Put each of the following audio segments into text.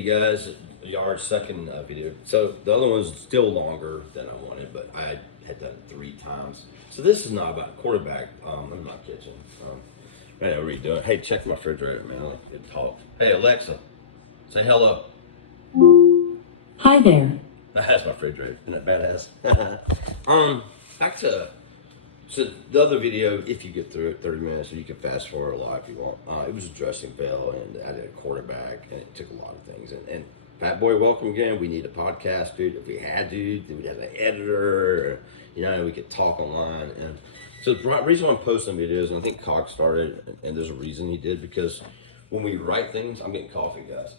Hey guys, our second video. So the other one's still longer than I wanted, but I had done it 3 times. So this is not about quarterback. I'm not kidding. I know what are you doing? Hey, check my refrigerator, man. I like to talk. Hey Alexa, say hello. Hi there. That's my refrigerator. Isn't that badass? Back to so the other video. If you get through it, 30 minutes, or you can fast forward a lot if you want. It was a dressing bell, and I did a quarterback, and it took a lot of things. And Fat Boy, welcome again. We need a podcast, dude. If we had to, then we'd have an editor. Or, we could talk online. And so the reason why I'm posting videos, and I think Cox started, and there's a reason he did, because when we write things, I'm getting coffee, guys.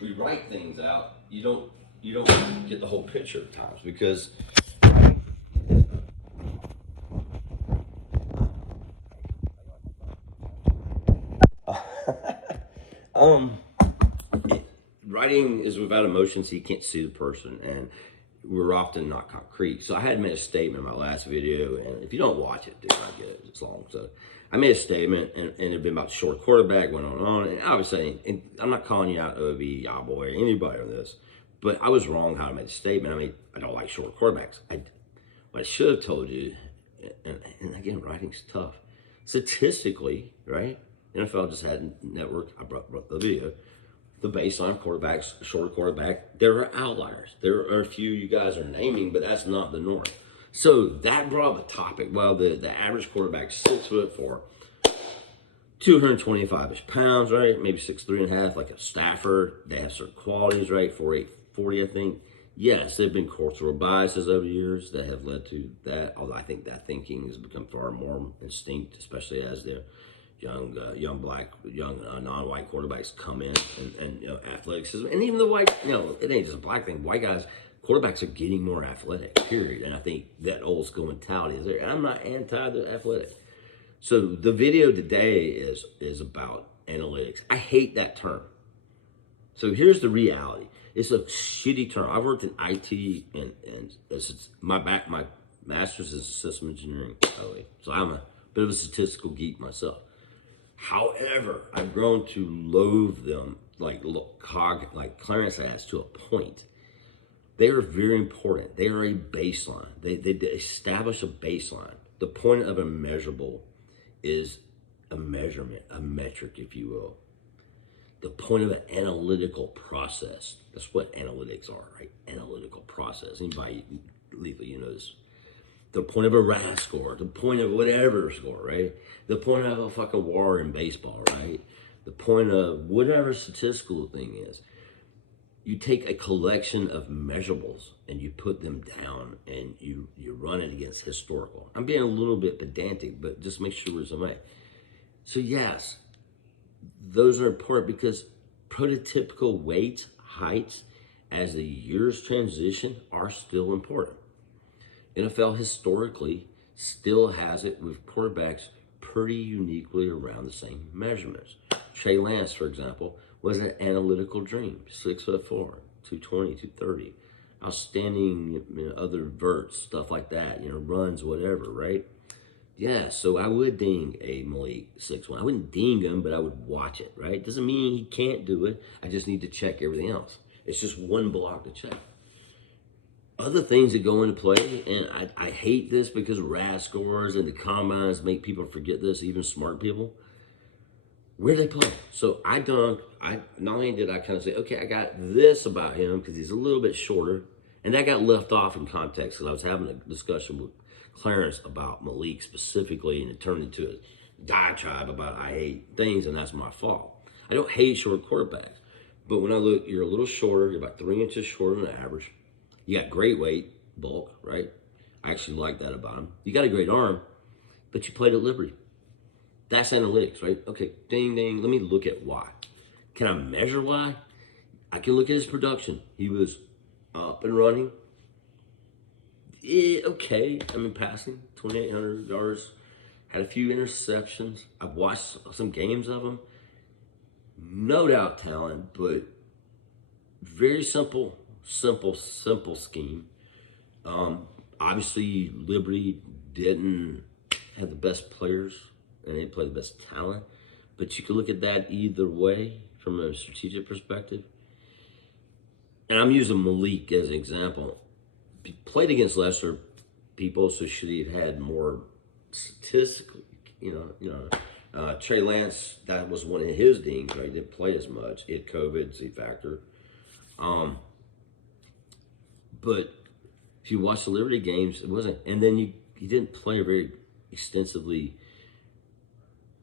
We write things out. You don't get the whole picture at times because. Writing is without emotion, so you can't see the person, and we're often not concrete. So I had made a statement in my last video, and if you don't watch it, dude, I get it, it's long. So I made a statement, and it'd been about short quarterback, went on, and I was saying, and I'm not calling you out, OB, y'all boy, or anybody on this, but I was wrong how I made a statement. I mean, I don't like short quarterbacks. What I should have told you, and again, writing's tough. Statistically, right? NFL just had network. I brought the video. The baseline quarterbacks, short quarterback, there are outliers. There are a few you guys are naming, but that's not the norm. So that brought up a topic. Well, the average quarterback's 6'4", 225-ish pounds, right? Maybe 6'3.5", like a Stafford. They have certain qualities, right? 4'8", 40, I think. Yes, there have been cultural biases over the years that have led to that. Although I think that thinking has become far more instinct, especially as the young non-white quarterbacks come in and athleticism, and even the white, it ain't just a black thing. White guys, quarterbacks are getting more athletic, period. And I think that old school mentality is there. And I'm not anti the athletic. So the video today is about analytics. I hate that term. So here's the reality. It's a shitty term. I've worked in IT and my master's is system engineering, by the way. So I'm a bit of a statistical geek myself. However, I've grown to loathe them like Clarence has to a point. They are very important. They are a baseline. They establish a baseline. The point of a measurable is a measurement, a metric, if you will. The point of an analytical process. That's what analytics are, right? Analytical process. Anybody legally, this. The point of a RAS score, the point of whatever score, right? The point of a fucking WAR in baseball, right? The point of whatever statistical thing is. You take a collection of measurables and you put them down and you run it against historical. I'm being a little bit pedantic, but just make sure it's okay. So yes, those are important because prototypical weights, heights, as the years transition are still important. NFL historically still has it with quarterbacks pretty uniquely around the same measurements. Trey Lance, for example, was an analytical dream. 6'4", 220, 230. Outstanding, other verts, stuff like that, runs, whatever, right? Yeah, so I would ding a Malik 6'1". I wouldn't ding him, but I would watch it, right? Doesn't mean he can't do it. I just need to check everything else. It's just one block to check. Other things that go into play, and I hate this because RAS scores and the combines make people forget this, even smart people. Where they play. So not only did I kind of say, okay, I got this about him because he's a little bit shorter, and that got left off in context because I was having a discussion with Clarence about Malik specifically, and it turned into a diatribe about I hate things, and that's my fault. I don't hate short quarterbacks, but when I look, you're a little shorter, you're about 3 inches shorter than the average. You got great weight, bulk, right? I actually like that about him. You got a great arm, but you played at Liberty. That's analytics, right? Okay, ding, ding. Let me look at why. Can I measure why? I can look at his production. He was up and running. Okay, passing, 2,800 yards. Had a few interceptions. I've watched some games of him. No doubt talent, but very simple scheme. Obviously, Liberty didn't have the best players and they didn't play the best talent, but you can look at that either way from a strategic perspective. and I'm using Malik as an example. He played against lesser people, so should he have had more statistically, Trey Lance, that was one of his dings, right? He didn't play as much. He had COVID, Z factor. But if you watch the Liberty games, it wasn't, and then he didn't play a very extensively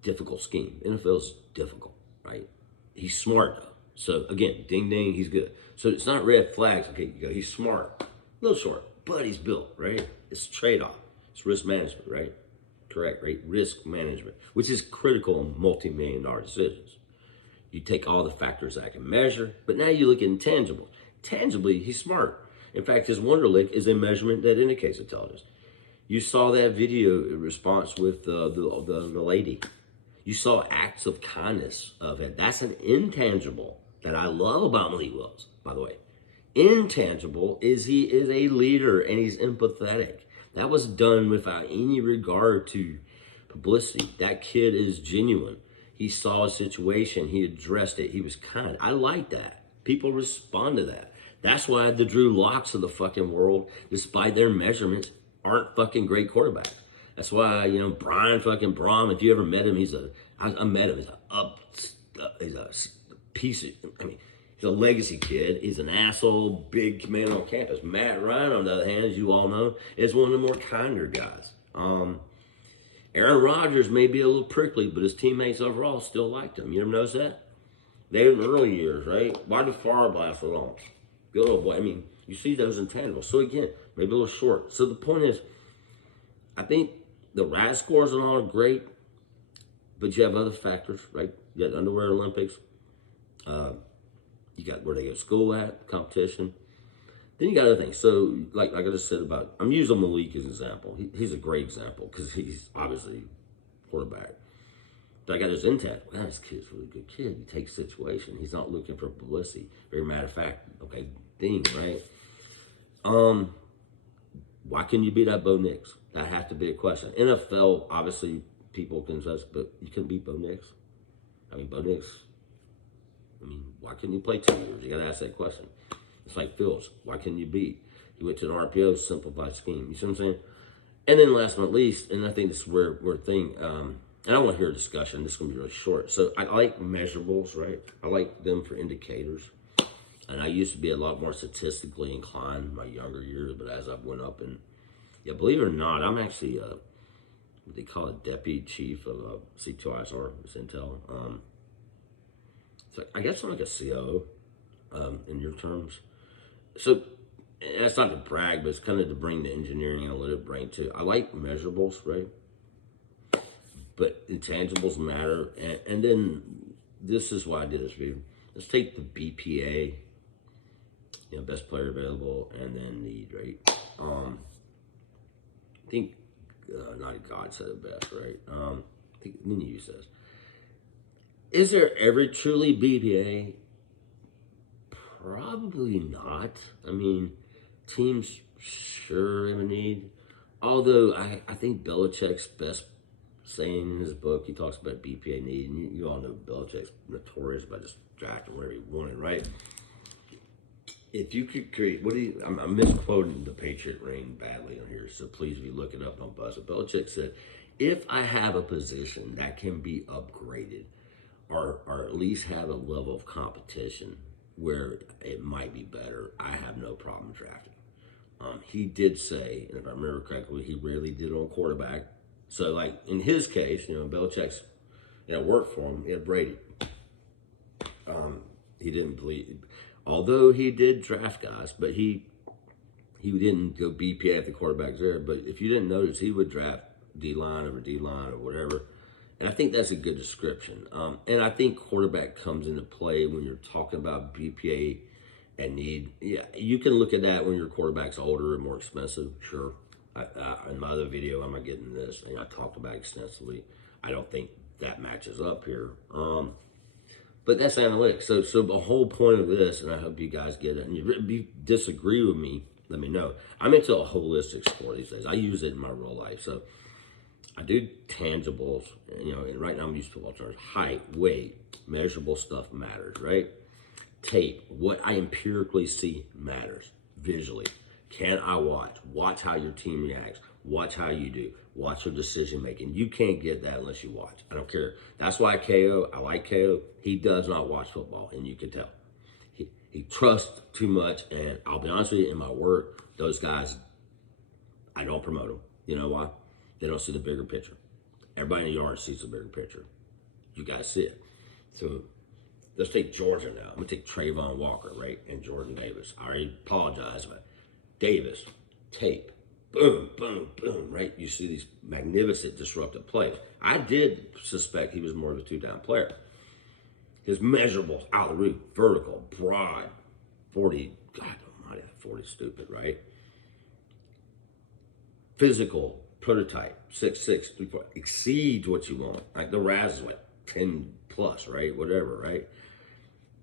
difficult scheme. NFL's difficult, right? He's smart though. So again, ding ding, he's good. So it's not red flags. Okay, you go, he's smart, a little short, but he's built, right? It's a trade-off. It's risk management, right? Correct, right? Risk management, which is critical in multi-million-dollar decisions. You take all the factors I can measure, but now you look at intangibles. Tangibly, he's smart. In fact, his Wonderlic is a measurement that indicates intelligence. You saw that video response with the lady. You saw acts of kindness of it. That's an intangible that I love about Malik Willis, by the way. Intangible is he is a leader and he's empathetic. That was done without any regard to publicity. That kid is genuine. He saw a situation, he addressed it, he was kind. I like that. People respond to that. That's why the Drew Locks of the fucking world, despite their measurements, aren't fucking great quarterbacks. That's why, Brian fucking Brom, if you ever met him, I met him, he's a piece of, he's a legacy kid. He's an asshole, big man on campus. Matt Ryan, on the other hand, as you all know, is one of the more kinder guys. Aaron Rodgers may be a little prickly, but his teammates overall still liked him. You ever notice that? They were in the early years, right? Why did Favre last so long? Good old boy. You see those intangibles. So again, maybe a little short. So the point is, I think the RAS scores and all are great, but you have other factors, right? You got underwear Olympics. You got where they go to school at, competition. Then you got other things. So, like I just said I'm using Malik as an example. He's a great example because he's obviously quarterback. But I got his intact. Man, this kid's a really good kid. He takes situation. He's not looking for publicity. Very matter of fact, okay, thing, right? Why couldn't you beat that Bo Nix? That has to be a question. NFL, obviously, people can say, but you couldn't beat Bo Nix. Bo Nix, why couldn't you play 2 years? You got to ask that question. It's like Phil's. Why couldn't you beat? He went to an RPO, simplified scheme. You see what I'm saying? And then last but not least, and I think this is where thing, and I want to hear a discussion. This is going to be really short. So I like measurables, right? I like them for indicators. And I used to be a lot more statistically inclined in my younger years, but as I went up and, believe it or not, I'm actually, what they call it, deputy chief of C2ISR, it's Intel. So I guess I'm like a COO in your terms. So that's not to brag, but it's kind of to bring the engineering analytic brain to. I like measurables, right? But intangibles matter. And then this is why I did this video. Let's take the BPA, best player available, and then need, right? I think Naughty God said it best, right? I think you says, is there ever truly BPA? Probably not. Teams sure have a need. Although I think Belichick's best saying in his book, he talks about BPA need, and you all know Belichick's notorious about just drafting wherever he wanted, right? If you could create, I'm misquoting the Patriot Reign badly on here, so please, if you look it up, don't buzz it. Belichick said, if I have a position that can be upgraded, or at least have a level of competition where it might be better, I have no problem drafting. He did say, and if I remember correctly, he rarely did on quarterback. So, like, in his case, Belichick's, worked for him. He had Brady. He didn't believe, although he did draft guys, but he didn't go BPA if the quarterback's there. But if you didn't notice, he would draft D-line over D-line or whatever. And I think that's a good description. And I think quarterback comes into play when you're talking about BPA and need. Yeah, you can look at that when your quarterback's older and more expensive, sure. In my other video, I'm not getting this, and I talked about extensively. I don't think that matches up here. But that's analytics. So the whole point of this, and I hope you guys get it, and if you disagree with me, let me know. I'm into a holistic score these days. I use it in my real life. So I do tangibles, and right now I'm used to all terms. Height, weight, measurable stuff matters, right? tape, what I empirically see matters visually. Can I watch? Watch how your team reacts. Watch how you do. Watch your decision making. You can't get that unless you watch. I don't care. That's why KO, I like KO. He does not watch football, and you can tell. He trusts too much, and I'll be honest with you, in my work, those guys, I don't promote them. You know why? They don't see the bigger picture. Everybody in the yard sees the bigger picture. You guys see it. So let's take Georgia now. I'm going to take Trayvon Walker, right, and Jordan Davis. I already apologize, but Davis, tape, boom, boom, boom, right? You see these magnificent disruptive plays. I did suspect he was more of a two-down player. His measurables out of the roof, vertical, broad, 40, God almighty, 40 stupid, right? Physical, prototype, 6'6", 3'4", exceeds what you want. Like the Raz is what, 10 plus, right? Whatever, right?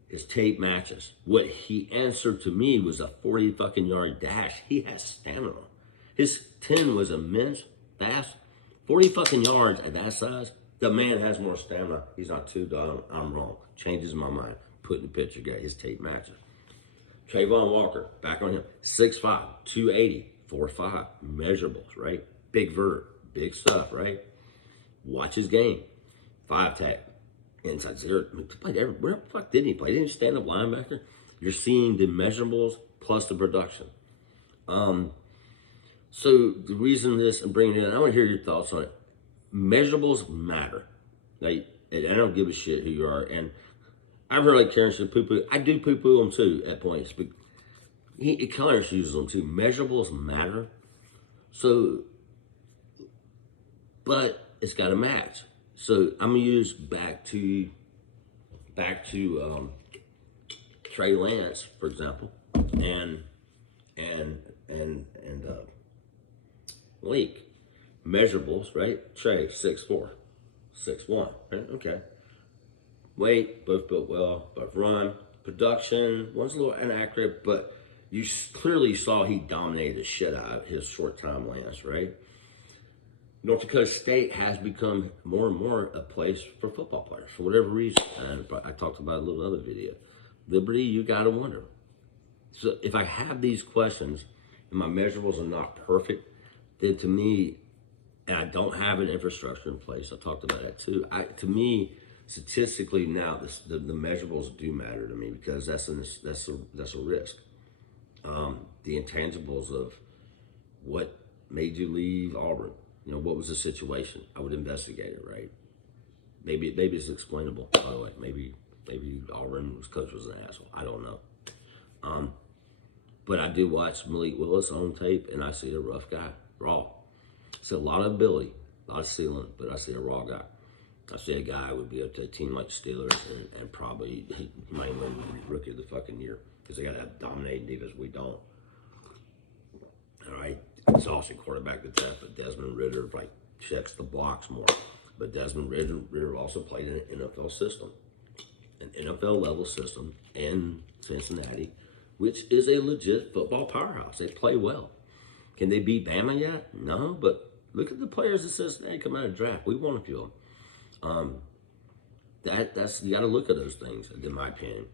His tape matches. What he answered to me was a 40 fucking yard dash. He has stamina. His 10 was immense, fast. 40 fucking yards at that size. The man has more stamina. He's not too dumb. I'm wrong. Changes my mind. Put the picture together. His tape matches. Trayvon Walker, back on him. 6'5", 280, 4'5", measurables, right? Big vert, big stuff, right? Watch his game. 5 tech, inside zero. I mean, he played where the fuck did he play? Didn't he stand up linebacker? You're seeing the measurables plus the production. So the reason this, I'm bringing it in, I want to hear your thoughts on it. Measurables matter. Like, and I don't give a shit who you are. And I've heard like Karen said poo-poo. I do poo-poo them too at points, but Clarence uses them too. Measurables matter. So, but it's got to match. So I'm gonna use back to Trey Lance, for example, and Leak. Measurables, right? Trey, 6'4", 6'1", right? Okay. Weight, both built well, both run. Production, one's a little inaccurate, but you clearly saw he dominated the shit out of his short time Lance, right? North Dakota State has become more and more a place for football players for whatever reason. And I talked about it in a little other video. Liberty, you got to wonder. So if I have these questions and my measurables are not perfect, then to me, and I don't have an infrastructure in place, I talked about that too. To me, statistically now, the measurables do matter to me because that's a risk. The intangibles of what made you leave Auburn. You know, what was the situation? I would investigate it, right? Maybe it's explainable, by the way. Maybe Auburn's coach was an asshole. I don't know. But I do watch Malik Willis on tape, and I see a rough guy, raw. I see a lot of ability, a lot of ceiling, but I see a raw guy. I see a guy who would be up to a team like Steelers and probably he might win rookie of the fucking year because they got to have dominating defense. We don't. All right. It's also quarterback to death, but Desmond Ridder like checks the blocks more. But Desmond Ridder also played in an NFL system, an NFL level system in Cincinnati, which is a legit football powerhouse. They play well. Can they beat Bama yet? No, but look at the players that Cincinnati come out of the draft. We won a few of them. That's you got to look at those things, in my opinion.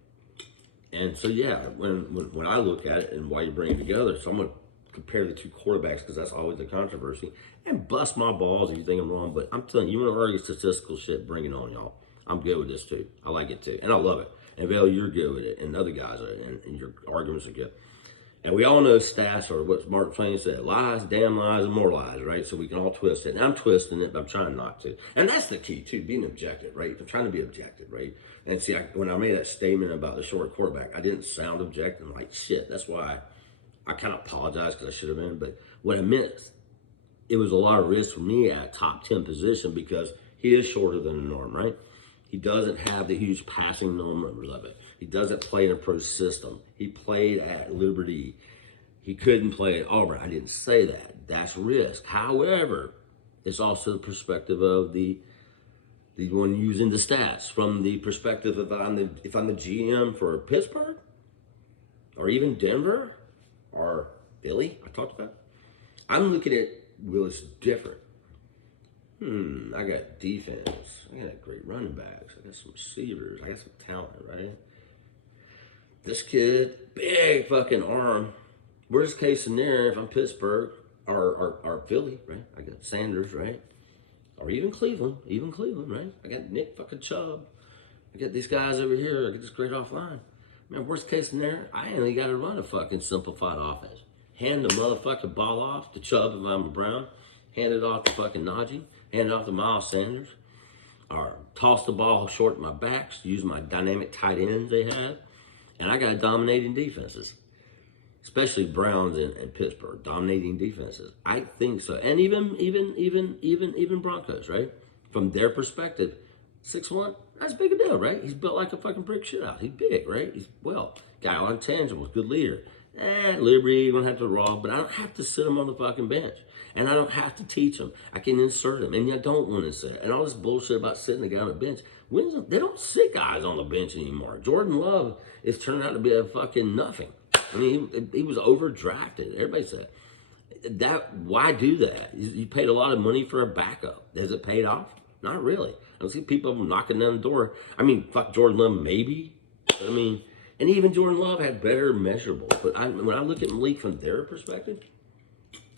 And so yeah, when I look at it and why you bring it together, so I'm gonna compare the two quarterbacks because that's always the controversy. And bust my balls if you think I'm wrong, but I'm telling you, you want to argue statistical shit, bring it on, y'all. I'm good with this too. I like it too, and I love it. And Vale, you're good with it, and other guys are, and your arguments are good. And we all know stats are what Mark Twain said: lies, damn lies, and more lies, right? So we can all twist it. And I'm twisting it, but I'm trying not to. And that's the key too, being objective, right? I'm trying to be objective, right? And see, when I made that statement about the short quarterback, I didn't sound objective. I'm like, shit, that's why I kind of apologize because I should have been. But what I meant, it was a lot of risk for me at a top 10 position because he is shorter than the norm, right? He doesn't have the huge passing numbers of it. He doesn't play in a pro system. He played at Liberty. He couldn't play at Auburn. I didn't say that. That's risk. However, it's also the perspective of the one using the stats from the perspective of if I'm the GM for Pittsburgh or even Denver or Philly, I talked about. I'm looking at Willis different. I got defense. I got great running backs. I got some receivers. I got some talent, right? This kid, big fucking arm. Worst case scenario, if I'm Pittsburgh or Philly, right? I got Sanders, right? Or even Cleveland, right? I got Nick fucking Chubb. I got these guys over here. I got this great offline. Man, worst case scenario, I only got to run a fucking simplified offense. Hand the motherfucking ball off to Chubb if I'm a Brown. Hand it off to fucking Najee. Hand it off to Miles Sanders. Or toss the ball short at my backs. Use my dynamic tight ends they have. And I got dominating defenses. Especially Browns and Pittsburgh, dominating defenses. I think so. And even Broncos, right? From their perspective, 6'1", that's a big deal, right? He's built like a fucking brick shit out. He's big, right? He's, guy on intangibles, good leader. Liberty, gonna have to rob, but I don't have to sit him on the fucking bench. And I don't have to teach him. I can insert him. And I don't want to sit. And all this bullshit about sitting the guy on the bench. They don't sit guys on the bench anymore. Jordan Love is turning out to be a fucking nothing. I mean, he was overdrafted. Everybody said that. Why do that? You paid a lot of money for a backup. Has it paid off? Not really. I don't see people knocking down the door. I mean, fuck Jordan Love, maybe. I mean, and even Jordan Love had better measurables. But when I look at Malik from their perspective,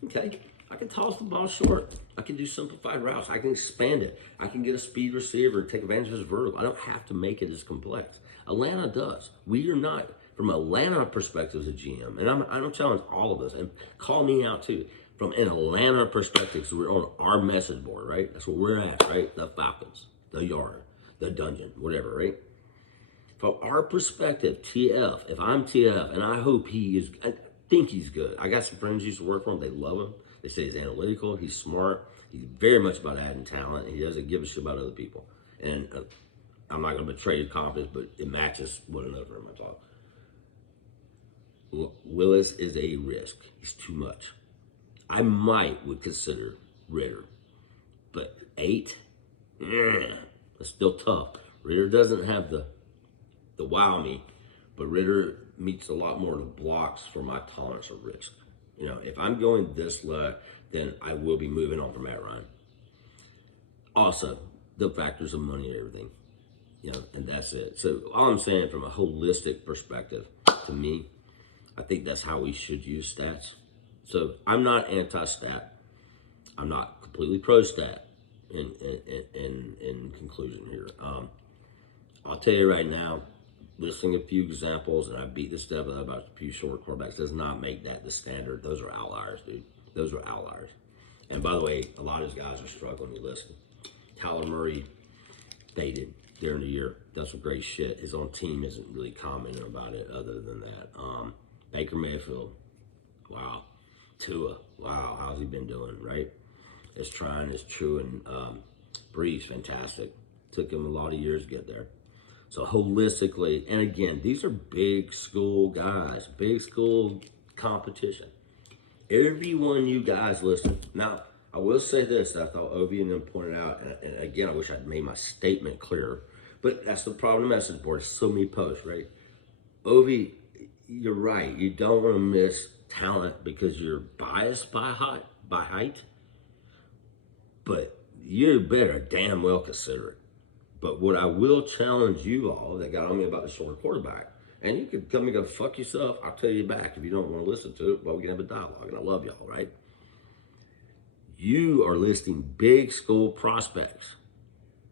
okay, I can toss the ball short. I can do simplified routes. I can expand it. I can get a speed receiver and take advantage of his vertical. I don't have to make it as complex. Atlanta does. We are not. From Atlanta perspective as a GM, and I don't challenge all of us, and call me out too. From an Atlanta perspective, so we're on our message board, right? That's where we're at, right? The Falcons, the Yard, the Dungeon, whatever, right? From our perspective, TF, if I'm TF, and I hope I think he's good. I got some friends who used to work for him. They love him. They say he's analytical. He's smart. He's very much about adding talent. He doesn't give a shit about other people. And I'm not going to betray the confidence, but it matches one another in my talk. Willis is a risk. He's too much. I would consider Ritter. But 8? That's still tough. Ritter doesn't have the wow me, but Ritter meets a lot more of the blocks for my tolerance of risk. You know, if I'm going this low, then I will be moving on from Matt Ryan. Also, the factors of money and everything. You know, and that's it. So all I'm saying from a holistic perspective, to me, I think that's how we should use stats. So I'm not anti-stat. I'm not completely pro-stat in conclusion here. I'll tell you right now, listing a few examples, and I beat this stuff about a few short quarterbacks, does not make that the standard. Those are outliers, dude. Those are outliers. And by the way, a lot of these guys are struggling to listen. Kyler Murray faded during the year. That's some great shit. His own team isn't really commenting about it other than that. Baker Mayfield, wow. Tua, wow, how's he been doing, right? It's trying, it's true, and Breeze, fantastic. Took him a lot of years to get there. So holistically, and again, these are big school guys, big school competition. Everyone you guys listen. Now, I will say this, that I thought Ovi and them pointed out, and again, I wish I'd made my statement clearer, but that's the problem with the message board, so many posts, right? Ovi, you're right. You don't want to miss talent because you're biased by height, but you better damn well consider it. But what I will challenge you all that got on me about the short quarterback, and you could come and go, fuck yourself, I'll tell you back if you don't want to listen to it, but we can have a dialogue, and I love y'all, right? You are listing big school prospects,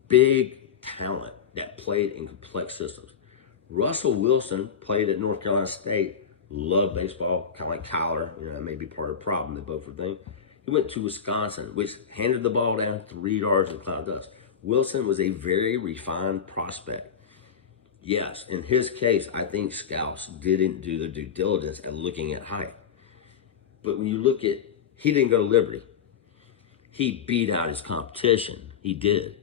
big talent that played in complex systems. Russell Wilson played at North Carolina State, loved baseball, kind of like Kyler. You know, that may be part of the problem. They both were things. He went to Wisconsin, which handed the ball down 3 yards in a cloud of dust. Wilson was a very refined prospect. Yes, in his case, I think scouts didn't do the due diligence at looking at height. But when you look at, he didn't go to Liberty. He beat out his competition. He did.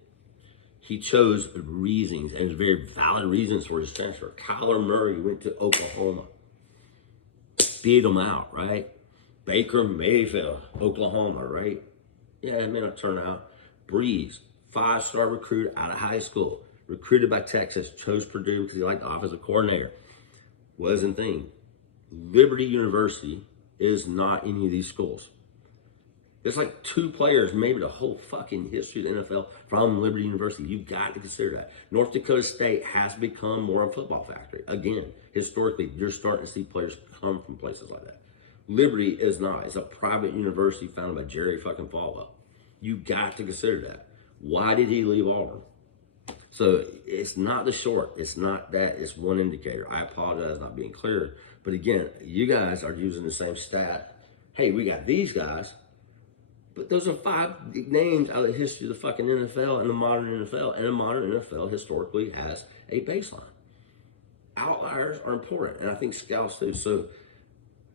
He chose reasons, and very valid reasons for his transfer. Kyler Murray went to Oklahoma. Beat him out, right? Baker Mayfield, Oklahoma, right? Yeah, it may not turn out. Breeze, 5-star recruit out of high school. Recruited by Texas, chose Purdue because he liked the offensive coordinator. Wasn't thing. Liberty University is not any of these schools. There's like 2 players, maybe the whole fucking history of the NFL from Liberty University. You've got to consider that. North Dakota State has become more of a football factory. Again, historically, you're starting to see players come from places like that. Liberty is not. It's a private university founded by Jerry fucking Falwell. You got to consider that. Why did he leave Auburn? So it's not the short. It's not that. It's one indicator. I apologize not being clear. But again, you guys are using the same stat. Hey, we got these guys. But those are 5 names out of the history of the fucking NFL and the modern NFL. And the modern NFL historically has a baseline. Outliers are important. And I think scouts do. So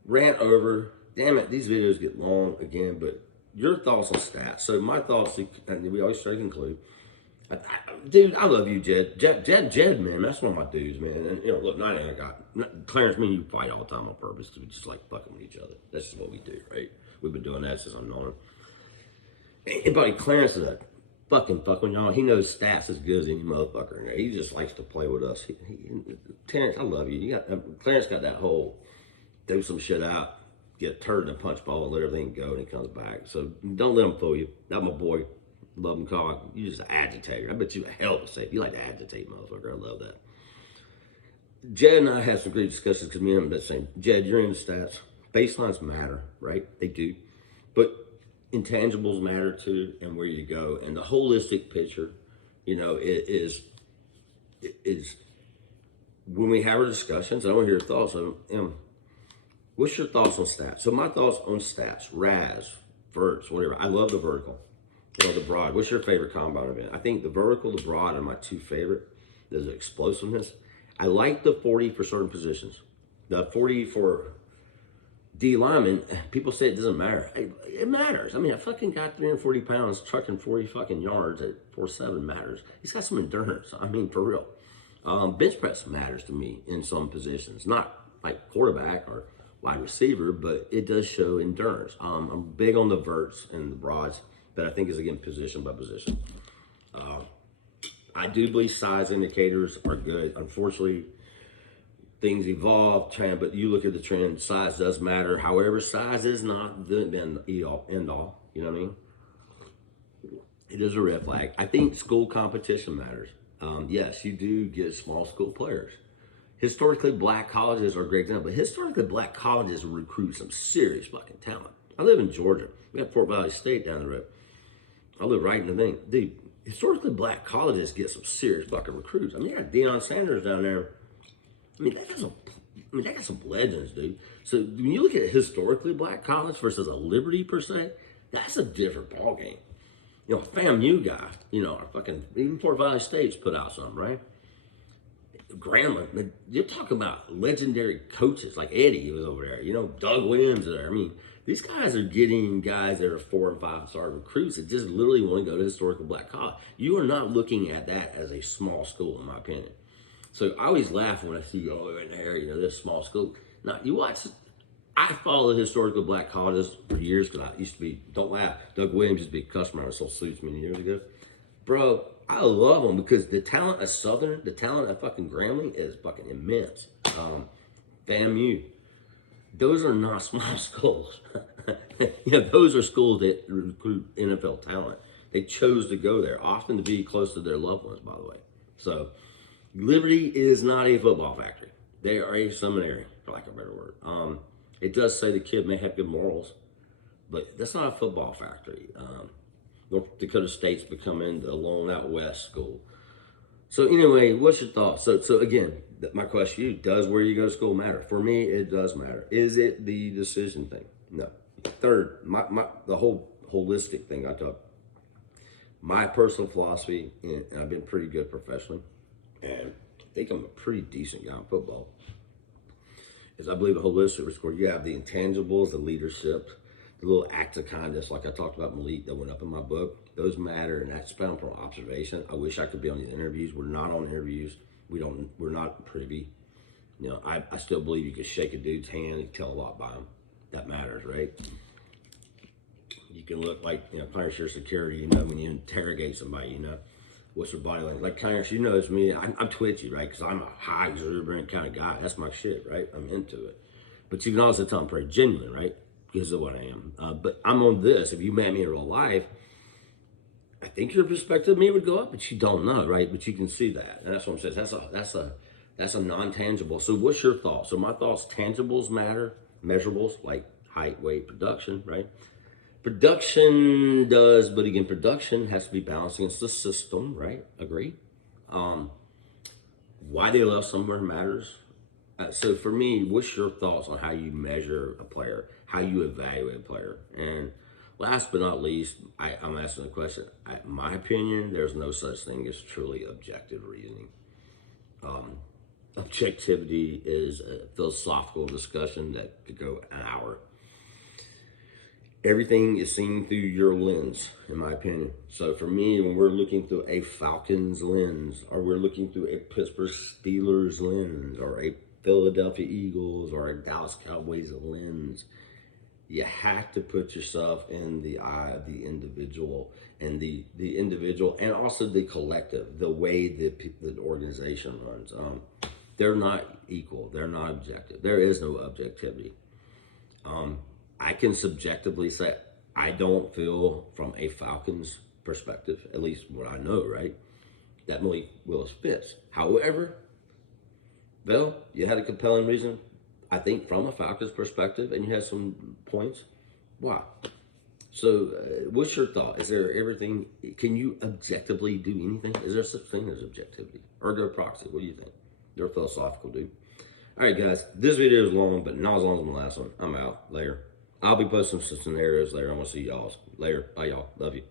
rant over. Damn it, these videos get long again. But your thoughts on stats. So my thoughts, and we always try to conclude. Dude, I love you, Jed. Jed, man, that's one of my dudes, man. And look, Clarence, me and you fight all the time on purpose. We just like fucking with each other. That's just what we do, right? We've been doing that since I've known him. Anybody, Clarence is a fucking fuck with y'all. He knows stats as good as any motherfucker. He just likes to play with us. Terrence, I love you. Clarence got that whole do some shit out, get a turd in a punch ball, and let everything go, and he comes back. So don't let him fool you. That's my boy. Love him, Carl. You just an agitator. I bet you a hell of a safe. You like to agitate, motherfucker. I love that. Jed and I had some great discussions because me and him are the same. Jed, you're into stats. Baselines matter, right? They do. But intangibles matter too, and where you go. And the holistic picture, is when we have our discussions, I want to hear your thoughts on them. What's your thoughts on stats? So my thoughts on stats, RAS, verts, whatever. I love the vertical. The broad. What's your favorite combine event? I think the vertical, the broad are my 2 favorite. There's explosiveness. I like the 40 for certain positions. The 40 for D lineman, people say it doesn't matter. It matters. I mean, a fucking guy 340 pounds trucking 40 fucking yards at 4.7 matters. He's got some endurance. I mean, for real. Bench press matters to me in some positions. Not like quarterback or wide receiver, but it does show endurance. I'm big on the verts and the broads. That I think is, again, position by position. I do believe size indicators are good. Unfortunately, things evolve, but you look at the trend, size does matter. However, size is not the end all. You know what I mean? It is a red flag. I think school competition matters. Yes, you do get small school players. Historically, black colleges are a great example. But historically, black colleges recruit some serious fucking talent. I live in Georgia. We got Fort Valley State down the road. I live right in the thing. Dude, historically black colleges get some serious fucking recruits. I mean, you got Deion Sanders down there. I mean, that got some legends, dude. So when you look at historically black college versus a Liberty per se, that's a different ballgame. A FAMU guy, even Fort Valley State's put out something, right? Grambling, you're talking about legendary coaches like Eddie was over there. Doug Williams there. I mean, these guys are getting guys that are 4 and 5-star recruits that just literally want to go to historical black college. You are not looking at that as a small school, in my opinion. So I always laugh when I see, in there, this small school. Now, you watch, I followed historical black colleges for years because I used to be, don't laugh, Doug Williams used to be a customer. I sold suits many years ago. Bro, I love them because the talent of Southern, the talent of fucking Grambling is fucking immense. FAMU. Those are not small schools. Those are schools that recruit NFL talent. They chose to go there, often to be close to their loved ones, by the way. So, Liberty is not a football factory. They are a seminary, for lack of a better word. It does say the kid may have good morals, but that's not a football factory. North Dakota State's becoming the lone out west school. So anyway, what's your thoughts? So again, my question to you, does where you go to school matter? For me, it does matter. Is it the decision thing? No. Third, the whole holistic thing I talk. My personal philosophy, and I've been pretty good professionally, and I think I'm a pretty decent guy in football, is I believe a holistic score. You have the intangibles, the leadership, the little acts of kindness, like I talked about Malik that went up in my book. Those matter, and that's found from observation. I wish I could be on the interviews. We're not on interviews. We're not privy. I still believe you can shake a dude's hand and tell a lot by him. That matters, right? You can look like, Clarence, your security, when you interrogate somebody, what's their body language. Like Clarence, it's me. I'm twitchy, right? Because I'm a high exuberant kind of guy. That's my shit, right? I'm into it. But you can also tell I'm pretty genuine, right? because of what I am. But I'm on this. If you met me in real life, I think your perspective of me would go up, but you don't know, right? But you can see that. And that's what I'm saying. That's a non-tangible. So what's your thoughts? So my thoughts, tangibles matter, measurables like height, weight, production, right? Production does, but again, production has to be balanced against the system, right? Agree? Why they left somewhere matters. So for me, what's your thoughts on how you measure a player, how you evaluate a player? And last but not least, I'm asking the question. In my opinion, there's no such thing as truly objective reasoning. Objectivity is a philosophical discussion that could go an hour. Everything is seen through your lens, in my opinion. So for me, when we're looking through a Falcons lens, or we're looking through a Pittsburgh Steelers lens, or a Philadelphia Eagles, or a Dallas Cowboys lens, you have to put yourself in the eye of the individual, and the individual, and also the collective, the way the organization runs. They're not equal. They're not objective. There is no objectivity. I can subjectively say I don't feel from a Falcons perspective, at least what I know, right, that Malik Willis fits. However, Bill, you had a compelling reason, I think, from a Falcons perspective, and you had some points. Why? So, what's your thought? Is there everything? Can you objectively do anything? Is there such thing as objectivity? Ergo proxy, what do you think? You're philosophical, dude. All right, guys, this video is long, but not as long as my last one. I'm out. Later. I'll be posting some scenarios later. I'm going to see y'all later. Bye, y'all. Love you.